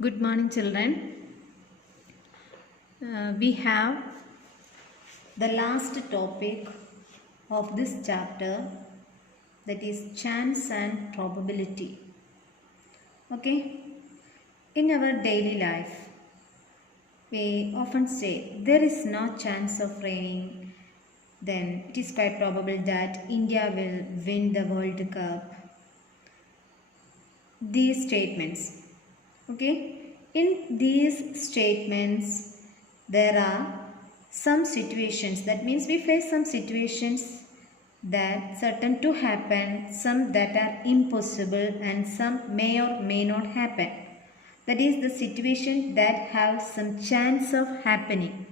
Good morning, children. We have the last topic of this chapter, that is chance and probability. Okay, in our daily life, we often say there is no chance of raining, then it is quite probable that India will win the World Cup. These statements, okay, in these statements there are some situations, that means we face some situations that certain to happen, some that are impossible, and some may or may not happen. That is the situation that have some chance of happening.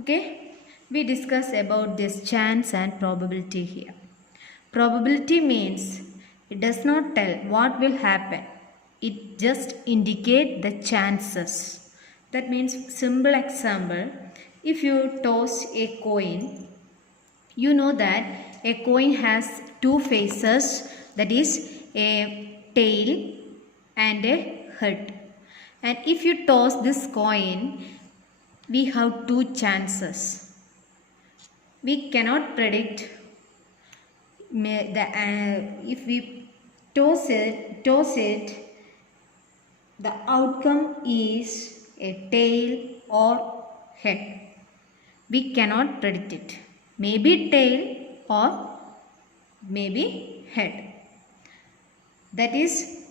Okay, we discuss about this chance and probability here. Probability means it does not tell what will happen. It just indicates the chances. That means, simple example, if you toss a coin, you know that a coin has two faces, that is a tail and a head. And if you toss this coin, we have two chances. We cannot predict if we toss it, the outcome is a tail or head. We cannot predict it. Maybe tail or maybe head. That is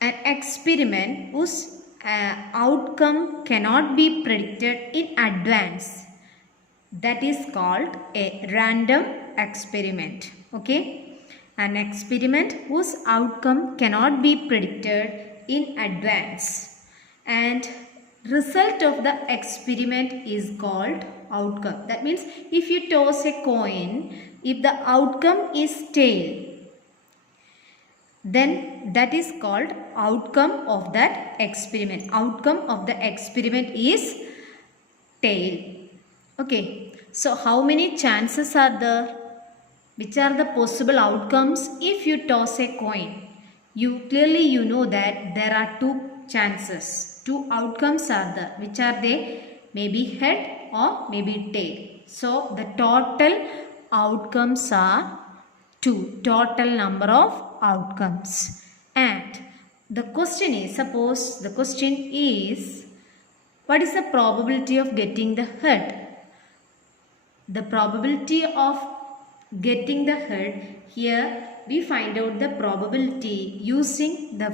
an experiment whose outcome cannot be predicted in advance. That is called a random experiment. Okay, an experiment whose outcome cannot be predicted in advance, and result of the experiment is called outcome. That means if you toss a coin, if the outcome is tail, then that is called outcome of that experiment. Outcome of the experiment is tail. Okay, so how many chances are there? Which are the possible outcomes if you toss a coin? You know that there are two chances. Two outcomes are there. Which are they? Maybe head or maybe tail. So the total outcomes are two. Total number of outcomes. And the question is, suppose the question is, what is the probability of getting the head? The probability of getting the head, here we find out the probability using the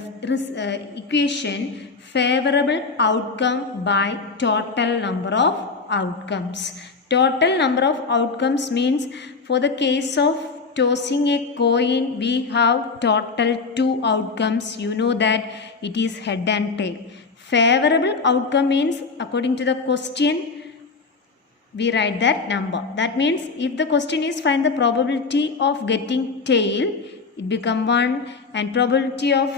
equation favorable outcome by total number of outcomes. Total number of outcomes means, for the case of tossing a coin, we have total two outcomes. You know that it is head and tail. Favorable outcome means, according to the question, we write that number. That means if the question is find the probability of getting tail, it become 1, and probability of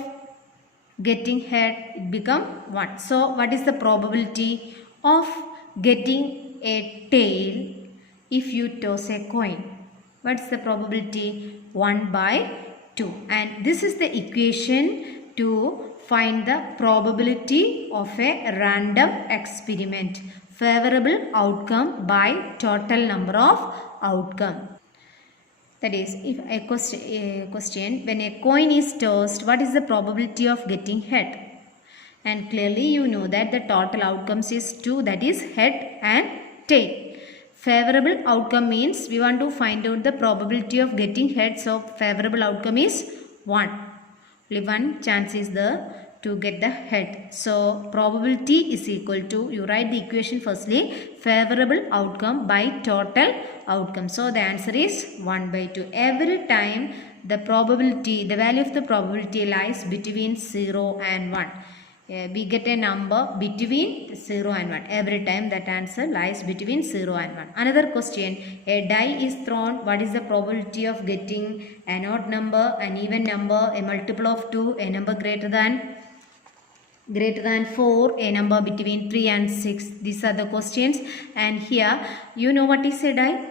getting head, it become 1. So what is the probability of getting a tail if you toss a coin? What is the probability? 1 by 2. And this is the equation to find the probability of a random experiment. Favorable outcome by total number of outcome. That is, if a question, when a coin is tossed, what is the probability of getting head? And clearly you know that the total outcomes is 2, that is head and tail. Favorable outcome means we want to find out the probability of getting head, so favorable outcome is 1. Only one chance is there to get the head. So probability is equal to, you write the equation firstly, favorable outcome by total outcome. So the answer is 1 by 2. Every time the probability, the value of the probability lies between 0 and 1. We get a number between 0 and 1. Every time that answer lies between 0 and 1. Another question, a die is thrown. What is the probability of getting an odd number, an even number, a multiple of 2, a number greater than 4, a number between 3 and 6. These are the questions. And here you know what is a die?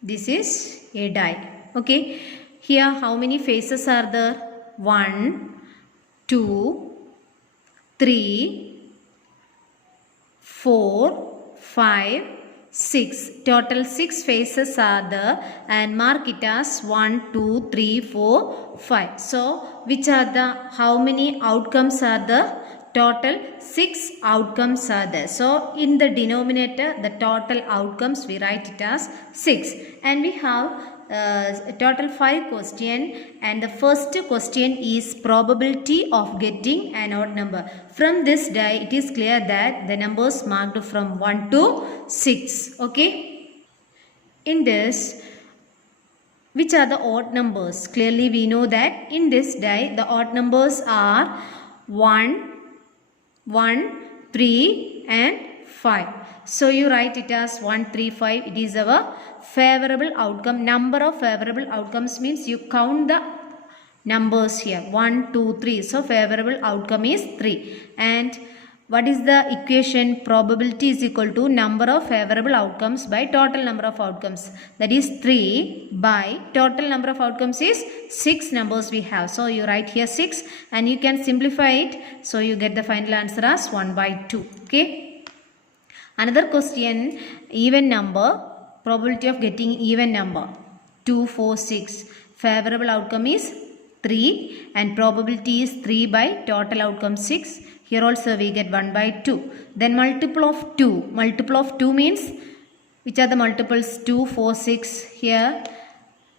This is a die. Okay. Here how many faces are there? 1, 2, 3, 4, 5, 6. Total 6 faces are there and mark it as 1, 2, 3, 4, 5. So, which are the, how many outcomes are there? Total 6 outcomes are there. So, in the denominator, the total outcomes we write it as 6. And we have total 5 question, and the first question is probability of getting an odd number. From this die, it is clear that the numbers marked from 1 to 6. Okay. In this, which are the odd numbers? Clearly we know that in this die, the odd numbers are 1, 3 and 5. So you write it as 1, 3, 5. It is our favorable outcome. Number of favorable outcomes means you count the numbers here. 1, 2, 3. So favorable outcome is 3. And what is the equation? Probability is equal to number of favorable outcomes by total number of outcomes. That is 3 by total number of outcomes is 6 numbers we have. So you write here 6 and you can simplify it. So you get the final answer as 1 by 2. Okay. Another question, even number. Probability of getting even number 2, 4, 6. Favorable outcome is 3 and probability is 3 by total outcome 6. Here also we get 1 by 2. Then multiple of 2. Multiple of 2 means which are the multiples? 2, 4, 6. Here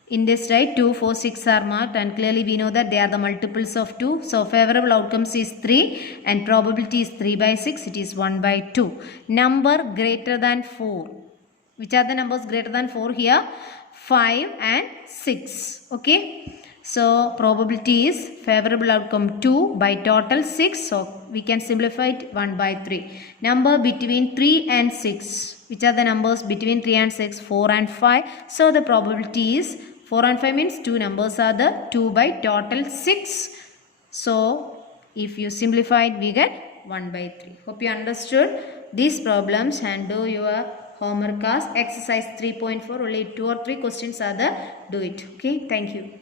in this, right, 2, 4, 6 are marked and clearly we know that they are the multiples of 2. So favorable outcomes is 3 and probability is 3 by 6. It is 1 by 2. Number greater than 4. Which are the numbers greater than 4 here? 5 and 6. Okay. So probability is favorable outcome 2 by total 6. So we can simplify it 1 by 3. Number between 3 and 6. Which are the numbers between 3 and 6? 4 and 5. So the probability is 4 and 5 means 2 numbers are the 2 by total 6. So if you simplify it, we get 1 by 3. Hope you understood these problems and do your homework as exercise 3.4. Only 2 or 3 questions are there. Do it. Okay. Thank you.